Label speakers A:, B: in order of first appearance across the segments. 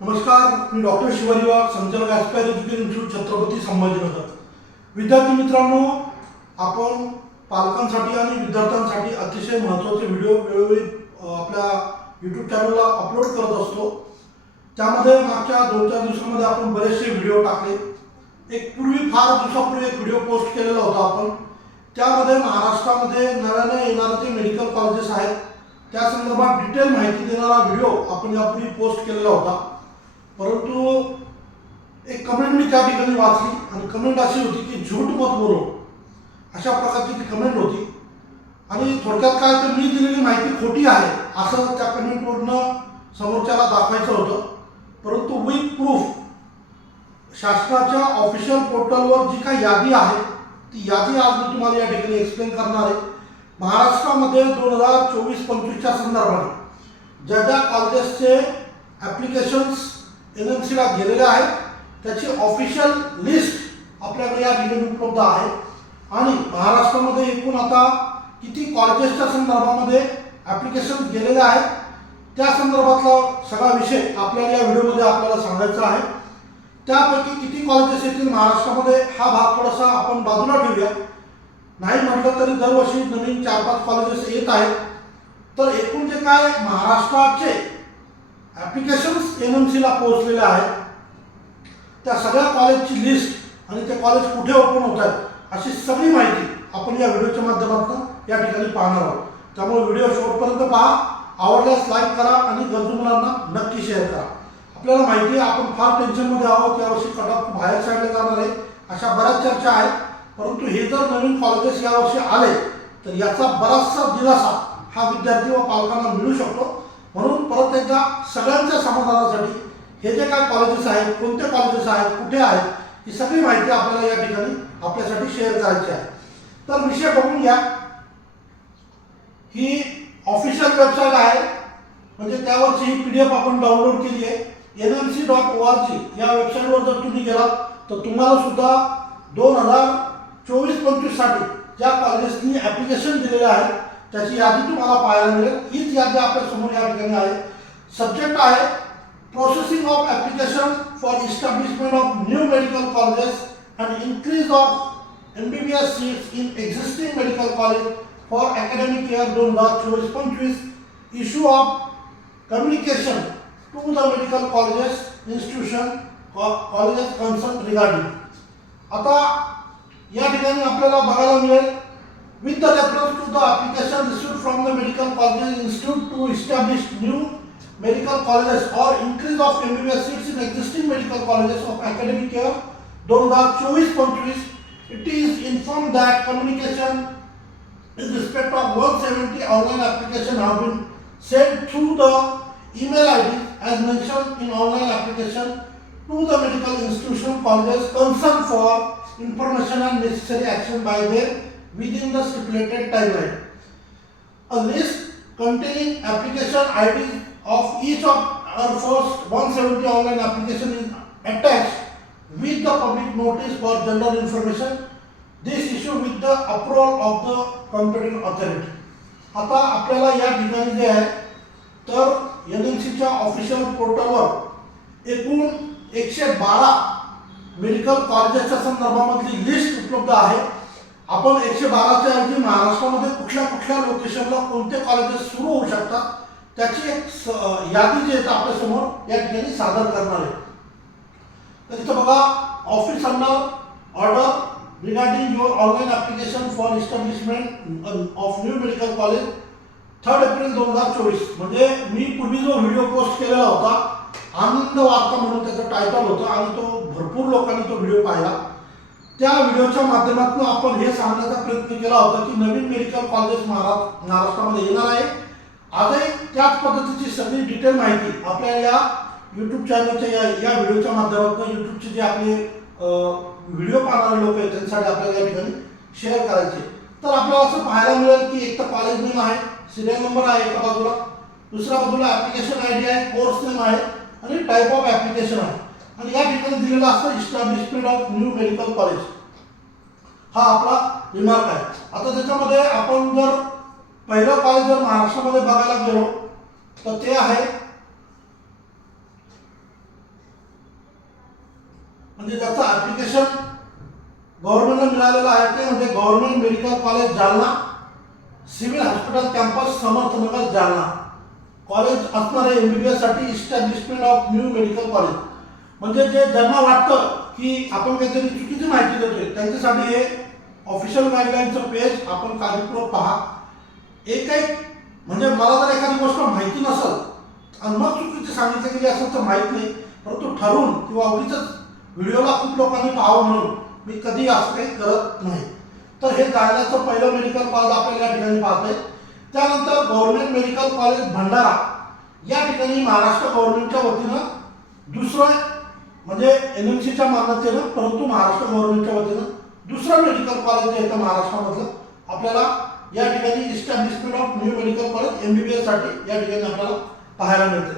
A: नमस्कार मी डॉक्टर शिवाजी वाघ संचालक Aspire Education Institute Chhatrapati Sambhajinagar. विद्यार्थी मित्रांनो आपण पालकांसाठी आणि विद्यार्थ्यांसाठी अतिशय महत्त्वाचे व्हिडिओ वेळोवेळी आपल्या यूट्यूब चॅनलला अपलोड करत असतो. त्यामध्ये मागच्या दोन चार दिवसामध्ये आपण बरेचसे व्हिडिओ टाकले. एक पूर्वी फार दिवसापूर्वी एक व्हिडिओ पोस्ट केलेला होता आपण. त्यामध्ये महाराष्ट्रामध्ये नव्याने येणारे जे मेडिकल कॉलेजेस आहेत. त्या संदर्भात डिटेल माहिती देणारा व्हिडिओ आपण यापूर्वी पोस्ट केलेला होता. परंतु एक कमेंट मी त्या ठिकाणी वाचली आणि कमेंट अशी होती की झूट मत बोलो अशा प्रकारची ती कमेंट होती. आणि थोडक्यात काय तर मी दिलेली माहिती खोटी आहे असं त्या कमेंटवरनं समोरच्याला दाखवायचं होतं. परंतु विथ प्रूफ शासनाच्या ऑफिशियल पोर्टलवर जी काही यादी आहे ती यादी आज मी तुम्हाला या ठिकाणी एक्सप्लेन करणार आहे. महाराष्ट्रामध्ये दोन हजार चोवीस पंचवीसच्या संदर्भाने ज्या ज्या कॉलेजेसचे ॲप्लिकेशन्स एमएमसीला गेलेलं आहे. आहेत त्याची ऑफिशियल लिस्ट आपल्याकडे या ठिकाणी उपलब्ध आहे. आणि महाराष्ट्रामध्ये एकूण आता किती कॉलेजेसच्या संदर्भामध्ये ॲप्लिकेशन गेलेलं आहे त्या संदर्भातला सगळा विषय आपल्याला या व्हिडिओमध्ये आपल्याला सांगायचा आहे. त्यापैकी किती कॉलेजेस येतील महाराष्ट्रामध्ये हा भाग थोडासा आपण बाजूला ठेवूया. नाही म्हटलं तरी दरवर्षी नवीन चार पाच कॉलेजेस येत आहेत. तर एकूण जे काय महाराष्ट्राचे ॲप्लिकेशन्स एन एम सीला पोहोचलेले आहेत. त्या सगळ्या कॉलेजची लिस्ट आणि ते कॉलेज कुठे ओपन होत आहेत अशी सगळी माहिती आपण या व्हिडिओच्या माध्यमातून या ठिकाणी पाहणार आहोत. त्यामुळे व्हिडिओ शेवटपर्यंत पहा. आवडल्यास लाईक करा आणि गरजू मुलांना नक्की शेअर करा. आपल्याला माहिती आहे आपण फार टेन्शनमध्ये आहोत यावर्षी कटऑफ बाहेर साईडला जाणार आहे अशा बऱ्याच चर्चा आहेत. परंतु हे जर नवीन कॉलेजेस यावर्षी आले तर याचा बराचसा दिलासा हा विद्यार्थी व पालकांना मिळू शकतो. म्हणून परत एकदा सगळ्यांच्या समाधानासाठी हे जे काय कॉलेजेस आहेत कोणते कॉलेजेस आहेत कुठे आहेत ही सगळी माहिती आपल्याला या ठिकाणी आपल्यासाठी शेअर करायची आहे. तर विषय बघून घ्या. ही ऑफिशियल वेबसाईट आहे. म्हणजे त्यावरची ही पी डी एफ आपण डाउनलोड केली आहे. N M C dot O R G या वेबसाईटवर जर तुम्ही गेलात तर तुम्हाला सुद्धा दोन हजार चोवीस पंचवीससाठी ज्या कॉलेजेसनी ॲप्लिकेशन दिलेलं आहे त्याची यादी तुम्हाला पाहायला मिळेल. हीच यादी आपल्यासमोर या ठिकाणी आहे. सब्जेक्ट आहे processing of application for establishment of new medical colleges and increase of M B B S seats in existing medical college for academic year दोन हजार चोवीस पंचवीस issue of communication to the medical colleges institution colleges concern regarding आता या ठिकाणी आपल्याला बघायला मिळेल with the reference to the application received from the medical colleges institute to establish new medical colleges or increase of MBBS seats in existing medical colleges of academic year 2024-25, it is informed that communication in respect of 170 online application have been sent through the email ID as mentioned in online application to the medical institution colleges concerned for information and necessary action by their within the stipulated timeline. A list containing application IDs of each of our first 170 online application is attached with the public notice for general information. This issue with the approval of the competent authority. आता आपल्याला या ठिकाणी जे आहे तर N M सीच्या official पोर्टलवर एकूण एकशे बारा मेडिकल कॉलेजेसच्या संदर्भामधली लिस्ट उपलब्ध आहे आपण एकशे बाराच्या ऐवजी महाराष्ट्रामध्ये कुठल्या कुठल्या लोकेशनला कोणते कॉलेजेस सुरू होऊ शकतात त्याची एक स- यादी जी आहे आपल्यासमोर या ठिकाणी सादर करणार आहे. तर इथं बघा office under order regarding your online application for establishment of new medical college third April दोन हजार चोवीस. म्हणजे मी पूर्वी जो व्हिडिओ पोस्ट केलेला होता आनंद वार्ता म्हणून त्याचं टायटल होतं आणि तो भरपूर लोकांनी तो व्हिडिओ पाहिला. त्या व्हिडिओच्या माध्यमातून आपण हे सांगण्याचा प्रयत्न केला होता की नवीन मेडिकल कॉलेज महाराष्ट्र महाराष्ट्रामध्ये येणार आहे. आजही त्याच पद्धतीची सगळी डिटेल माहिती आपल्या या यूट्यूब चॅनलच्या या या व्हिडिओच्या माध्यमातून यूट्यूबचे जे आपले व्हिडिओ पाहणारे लोक आहेत त्यांच्यासाठी आपल्याला या ठिकाणी शेअर करायचे. तर आपल्याला असं पाहायला मिळेल की एक तर कॉलेज नेम आहे सिरियल नंबर आहे एका बाजूला. दुसऱ्या बाजूला ॲप्लिकेशन आय डी आहे कोर्स नेम आहे आणि टाईप ऑफ ॲप्लिकेशन आहे. आणि या ठिकाणी दिलेलं असतं establishment of new medical college हा आपला रिमार्क आहे. आता त्याच्यामध्ये आपण जर पहिलं कॉलेज जर महाराष्ट्रामध्ये बघायला गेलो तर ते आहे म्हणजे त्याचं ॲप्लिकेशन गव्हर्नमेंटला मिळालेलं आहे ते म्हणजे government medical college Jalna civil hospital campus Samarthnagar Jalna. College असणारे आहे M B B एससाठी establishment of new medical college म्हणजे जे ज्यांना वाटतं की आपण काहीतरी चुकीची माहिती देतोय त्यांच्यासाठी हे ऑफिशियल गाईडलाईनचं पेज आपण काळजीपूर्वक पहा. एक एक म्हणजे मला जर एखादी गोष्ट माहिती नसेल आणि मग चुकीची सांगितलं गेली असेल तर माहीत नाही परंतु ठरवून किंवा उगीच व्हिडिओला खूप लोकांनी पाहावं म्हणून मी कधी असं काही करत नाही. तर हे जाण्याचं पहिलं मेडिकल कॉलेज आपल्याला या ठिकाणी पाहतोय. त्यानंतर गव्हर्नमेंट मेडिकल कॉलेज भंडारा. या ठिकाणी महाराष्ट्र गव्हर्नमेंटच्या वतीनं दुसरं म्हणजे एन एम सीच्या मान्यतेनं परंतु महाराष्ट्र गव्हर्नमेंटच्या वतीनं दुसरं मेडिकल कॉलेज जे येतं महाराष्ट्रामधलं आपल्याला या ठिकाणी establishment of new medical college M B B एससाठी या ठिकाणी आपल्याला पाहायला मिळते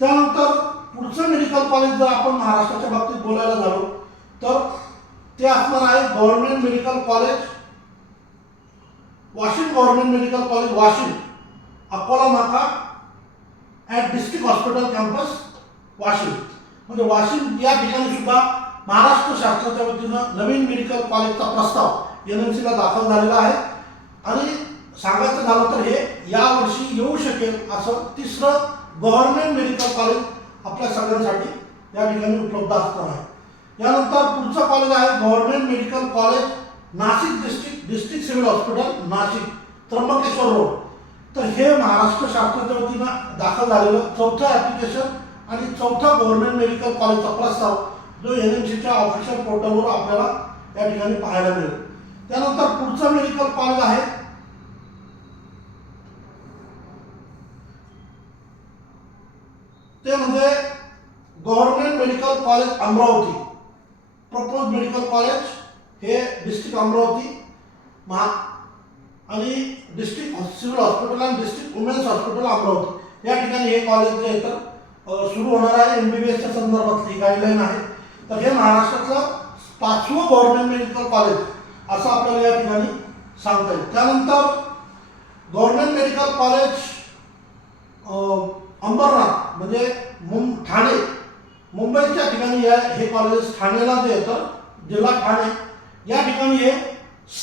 A: त्यानंतर पुढचं मेडिकल कॉलेज जर आपण महाराष्ट्राच्या बाबतीत बोलायला झालो तर ते असणार आहे government medical college Washim government medical college Washim Akola नाका at district hospital campus Washim. म्हणजे वाशिम या ठिकाणी सुद्धा महाराष्ट्र शासनाच्या वतीनं नवीन मेडिकल कॉलेजचा प्रस्ताव एन एम सीला दाखल झालेला आहे. आणि सांगायचं झालं तर हे यावर्षी येऊ शकेल असं तिसरं गव्हर्नमेंट मेडिकल कॉलेज आपल्या सगळ्यांसाठी या ठिकाणी उपलब्ध असणार आहे. यानंतर पुढचं कॉलेज आहे government medical college Nashik district district civil hospital Nashik Trimbakeshwar road तर हे महाराष्ट्र शासनाच्या वतीनं दाखल झालेलं चौथं ॲप्लिकेशन आणि चौथा गव्हर्नमेंट मेडिकल कॉलेजचा प्रस्ताव जो एन एम सीच्या ऑफिशियल पोर्टलवर आपल्याला या ठिकाणी पाहायला मिळेल. त्यानंतर पुढचं मेडिकल कॉलेज आहे. ते म्हणजे government medical college Amravati. Propose medical college हे डिस्ट्रिक्ट अमरावती महा आणि डिस्ट्रिक्ट सिव्हिल हॉस्पिटल आणि डिस्ट्रिक्ट वुमेन्स हॉस्पिटल अमरावती. या ठिकाणी हे कॉलेज जे आहे तर सुरू होणार आहे एम बी बी एसच्या संदर्भातली गाईडलाईन आहे. तर हे महाराष्ट्रातलं पाचवं गव्हर्नमेंट मेडिकल कॉलेज असं आपल्याला या ठिकाणी सांगता येईल. त्यानंतर गव्हर्नमेंट मेडिकल कॉलेज अंबरनाथ म्हणजे मुं ठाणे. मुंबईच्या ठिकाणी या हे कॉलेज ठाण्याला जे येतं जिल्हा ठाणे. या ठिकाणी हे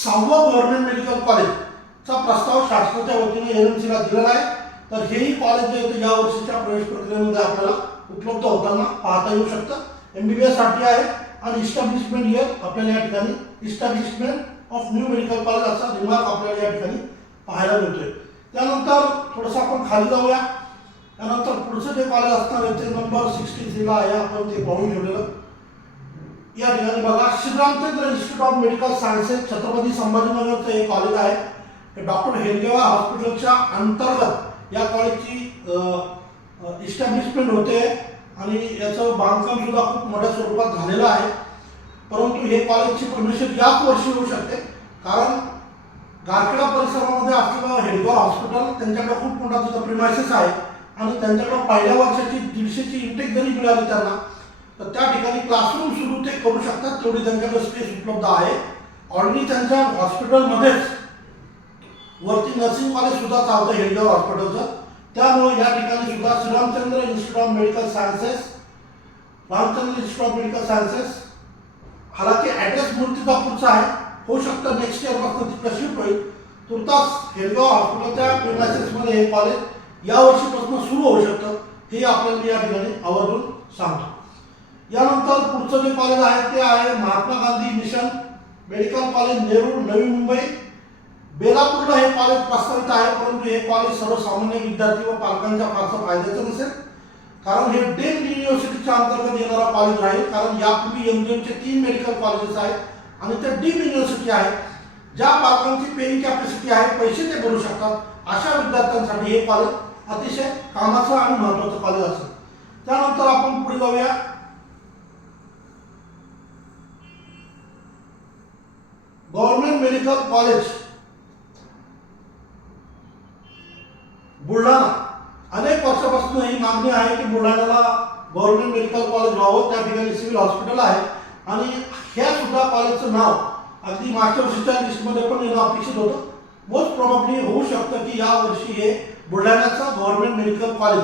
A: सहावं गव्हर्नमेंट मेडिकल कॉलेजचा प्रस्ताव शासनाच्या वतीने एन एम सीला दिलेला आहे. तर हेही कॉलेज जे होते या वर्षीच्या प्रवेश प्रक्रियेमध्ये आपल्याला उपलब्ध होताना पाहता येऊ शकतं. एम बी बी एससाठी आहे आणि इस्टॅब्लिशमेंट इयर आपल्याला या ठिकाणी establishment of new medical college असा रिमार्क आपल्याला या ठिकाणी पाहायला मिळतोय. त्यानंतर थोडंसं आपण खाली जाऊया. त्यानंतर पुढचं जे कॉलेज असणार आहे ते नंबर सिक्स्टी थ्रीला आहे. आपण ते पाहून ठेवलेलं या ठिकाणी बघा Shriramchandra institute of medical sciences Chhatrapati संभाजीनगरचं हे कॉलेज आहे. डॉक्टर हेडगेवा हॉस्पिटलच्या अंतर्गत या कॉलेजची इस्टॅब्लिशमेंट होते आणि याचं बांधकाम सुद्धा खूप मोठ्या स्वरूपात झालेलं आहे. परंतु हे कॉलेजची परमिशन याच वर्षी होऊ शकते. कारण गारखेडा परिसरामध्ये असलेलं हेडगाव हॉस्पिटल त्यांच्याकडे खूप मोठा तुझा प्रिमायसेस आहे. आणि त्यांच्याकडे पहिल्या वर्षाची दीडशेची इंटेक जरी मिळाली त्यांना तर त्या ठिकाणी क्लासरूम सुरू ते करू शकतात. तेवढी त्यांच्याकडे स्पेस उपलब्ध आहे. ऑलरेडी त्यांच्या हॉस्पिटलमध्येच वरती नर्सिंग कॉलेज सुद्धा चालतं हेडगाव हॉस्पिटलचं. त्यामुळे या ठिकाणी सुद्धा Shriramchandra institute of medical sciences Ramchandra institute of medical sciences हालाकी ॲड्रेस मूर्तिजापूरचा आहे. होऊ शकतं नेक्स्ट इयरपासून तिकडे शिफ्ट होईल. तुर्तास हेडगाव हॉस्पिटलच्या प्रिमायसेसमध्ये हे कॉलेज या वर्षीपासून सुरू होऊ शकतं. हे आपल्याला या ठिकाणी आवर्जून सांगतो. यानंतर पुढचं जे कॉलेज आहे ते आहे Mahatma Gandhi mission. Medical college Nehru Navi Mumbai. बेलापूरला हे कॉलेज प्रस्तावित आहे परंतु हे कॉलेज सर्वसामान्य विद्यार्थी व पालकांच्या फारसं फायद्याचं नसेल. कारण हे डेम युनिव्हर्सिटीच्या अंतर्गत येणारा कॉलेज राहील. कारण यापूर्वी एम जी एमचे तीन मेडिकल कॉलेजेस आहेत आणि ते डीम युनिव्हर्सिटी आहे. ज्या पालकांची पेईंग कॅपॅसिटी आहे पैसे ते भरू शकतात. अशा विद्यार्थ्यांसाठी हे कॉलेज अतिशय कामाचं आणि महत्त्वाचं कॉलेज असेल त्यानंतर आपण पुढे जाऊया. Government medical college. बुलढाणा. अनेक वर्षापासून ही मागणी आहे की बुलढाण्याला गव्हर्नमेंट मेडिकल कॉलेज व्हावं त्या ठिकाणी सिव्हिल हॉस्पिटल आहे. आणि ह्या सुद्धा कॉलेजचं नाव अगदी मागच्या वर्षीच्या लिस्टमध्ये पण येणं अपेक्षित होतं. मोस्ट प्रॉब्ली होऊ शकतं की या वर्षी हे बुलढाण्याचं गव्हर्नमेंट मेडिकल कॉलेज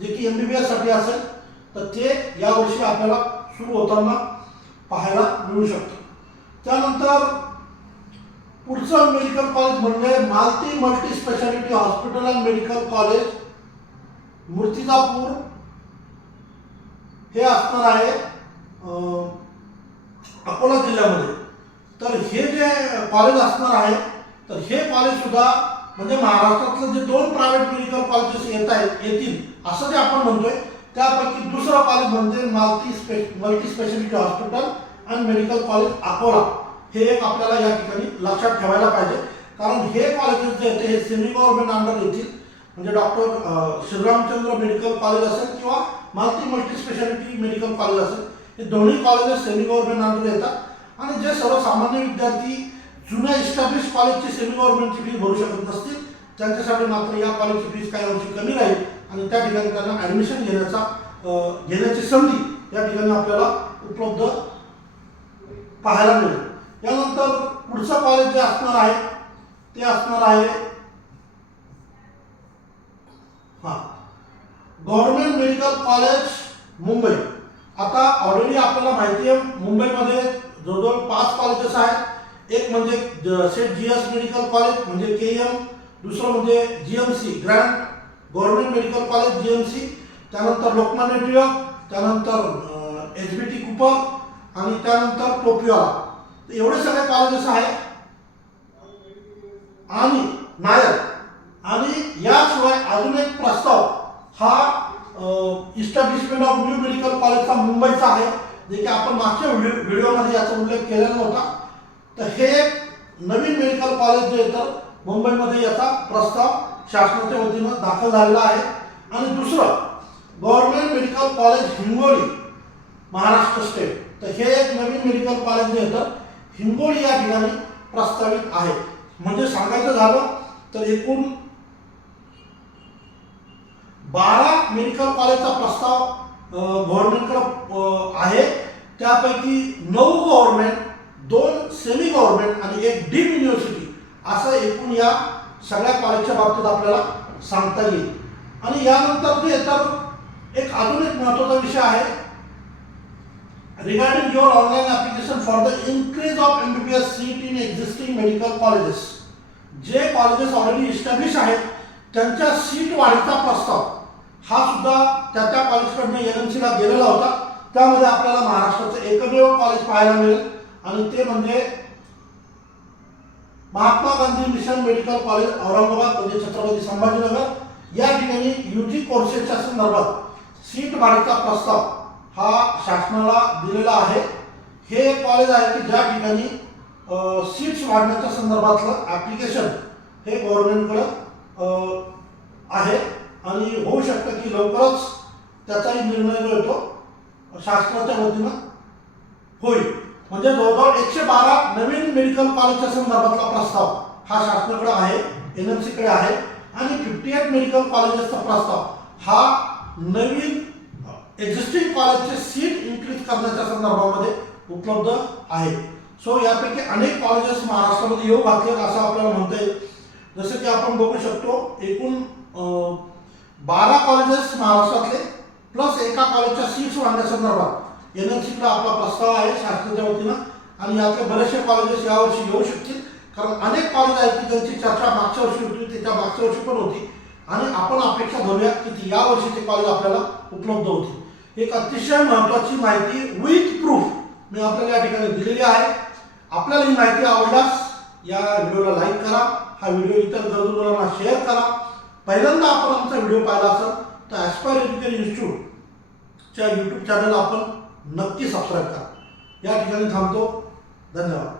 A: जे की एम बी बी एससाठी असेल तर ते यावर्षी आपल्याला सुरू होताना पाहायला मिळू शकतं. त्यानंतर पुढचं मेडिकल कॉलेज म्हणजे Malti multi speciality hospital and medical college Murtizapur. हे असणार आहे अकोला जिल्ह्यामध्ये. तर हे जे कॉलेज असणार आहे तर हे कॉलेजसुद्धा म्हणजे महाराष्ट्रातलं जे दोन प्रायव्हेट मेडिकल कॉलेजेस येत आहेत येतील असं जे आपण म्हणतोय त्यापैकी दुसरं कॉलेज म्हणजे Malti स्पे multi speciality hospital and medical college Akola. हे एक आपल्याला या ठिकाणी लक्षात ठेवायला पाहिजे. कारण हे कॉलेजेस जे आहेत हे सेमी गव्हर्नमेंट अंडर येतील. म्हणजे डॉक्टर श्रीरामचंद्र मेडिकल कॉलेज असेल किंवा Malti multi speciality medical college असेल. हे दोन्ही कॉलेजेस सेमी गव्हर्नमेंट अंडर येतात. आणि जे सर्वसामान्य विद्यार्थी जुन्या इस्टॅब्लिश कॉलेजची सेमी गव्हर्नमेंटची फीस भरू शकत नसतील त्यांच्यासाठी मात्र या कॉलेजची फीस काही अंशी कमी राहील. आणि त्या ठिकाणी त्यांना ॲडमिशन घेण्याचा घेण्याची संधी या ठिकाणी आपल्याला उपलब्ध पाहायला मिळेल. यानंतर पुढचं कॉलेज जे असणार आहे ते असणार आहे हां गव्हर्नमेंट मेडिकल कॉलेज मुंबई. आता ऑलरेडी आपल्याला माहिती आहे मुंबईमध्ये जवळजवळ पाच कॉलेजेस आहेत. एक म्हणजे Seth G S medical college म्हणजे के एम दुसरं म्हणजे G M C grand government medical college G M C त्यानंतर लोकमान्य टिळक त्यानंतर एच बी टी कुपर आणि त्यानंतर टोपिवाला. तर एवढे सगळे कॉलेजेस आहेत आणि नायक आणि याशिवाय अजून एक प्रस्ताव हा इस्टॅब्लिशमेंट ऑफ न्यू मेडिकल कॉलेजचा मुंबईचा आहे जे की आपण मागच्या व्हिडिओ व्हिडिओमध्ये याचा उल्लेख केलेला होता तर हे नवीन मेडिकल कॉलेज जे येतं मुंबईमध्ये याचा प्रस्ताव शासनाच्या वतीनं दाखल झालेला आहे. आणि दुसरं government medical college Hingoli Maharashtra state तर हे एक नवीन मेडिकल कॉलेज जे येतं हिंगोली या ठिकाणी प्रस्तावित आहे. म्हणजे सांगायचं झालं तर एकूण बारा मेडिकल कॉलेजचा प्रस्ताव गव्हर्नमेंटकडं आहे. त्यापैकी नऊ गव्हर्नमेंट दोन सेमी गव्हर्नमेंट आणि एक डीम युनिव्हर्सिटी असं एकूण या सगळ्या कॉलेजच्या बाबतीत आपल्याला सांगता येईल. आणि यानंतर जे येतात एक अजून एक महत्त्वाचा विषय आहे regarding your online application for the increase of MBBS seat in existing medical colleges. जे कॉलेजेस ऑलरेडी इस्टॅब्लिश आहेत त्यांच्या सीट वाढीचा प्रस्ताव. हा सुद्धा त्या त्या कॉलेजकडनं एन एम सीला गेलेला होता. त्यामध्ये आपल्याला महाराष्ट्राचं एकमेव कॉलेज पाहायला मिळेल. आणि ते म्हणजे Mahatma Gandhi mission medical college Aurangabad म्हणजे छत्रपती संभाजीनगर. या ठिकाणी यू जी कोर्सेसच्या संदर्भात सीट वाढीचा प्रस्ताव. हा शासनाला दिलेला आहे. हे एक कॉलेज आहे की ज्या ठिकाणी सीट्स वाढण्याच्या संदर्भातलं ॲप्लिकेशन हे गव्हर्नमेंटकडं आहे. आणि होऊ शकतं की लवकरच त्याचाही निर्णय जो येतो शासनाच्या वतीनं होईल. म्हणजे जवळजवळ एकशे बारा नवीन मेडिकल कॉलेजच्या संदर्भातला प्रस्ताव हा शासनाकडे आहे एन एम सीकडे आहे. आणि फिफ्टी एट मेडिकल कॉलेजेसचा प्रस्ताव हा नवीन एक्झिस्टिंग कॉलेजचे सीट इन्क्रीज करण्याच्या संदर्भामध्ये उपलब्ध आहे. सो यापैकी अनेक कॉलेजेस महाराष्ट्रामध्ये येऊ घातले असं आपल्याला म्हणता येईल. जसं की आपण बघू शकतो एकूण बारा कॉलेजेस महाराष्ट्रातले प्लस एका कॉलेजच्या सीट्स वाढण्यासंदर्भात एन एम सीकडे आपला प्रस्ताव आहे शासनाच्या वतीनं. आणि यातले बरेचसे कॉलेजेस यावर्षी येऊ शकतील. कारण अनेक कॉलेज आहेत की ज्यांची चर्चा मागच्या वर्षी होती त्याच्या मागच्या वर्षी पण होती. आणि आपण अपेक्षा धरूया की ती ते कॉलेज आपल्याला उपलब्ध होतील. एक अतिशय महत्त्वाची माहिती विथ प्रूफ मी आपल्याला या ठिकाणी दिलेली आहे. आपल्याला ही माहिती आवडल्यास या व्हिडिओला लाईक करा हा व्हिडिओ इतर गरजूंना शेअर करा. पहिल्यांदा आपण आमचा व्हिडिओ पाहिला असेल तर ॲस्पायर एज्युकेशन इन्स्टिट्यूटच्या यूट्यूब चॅनल आपण नक्की सबस्क्राईब करा. या ठिकाणी थांबतो. धन्यवाद.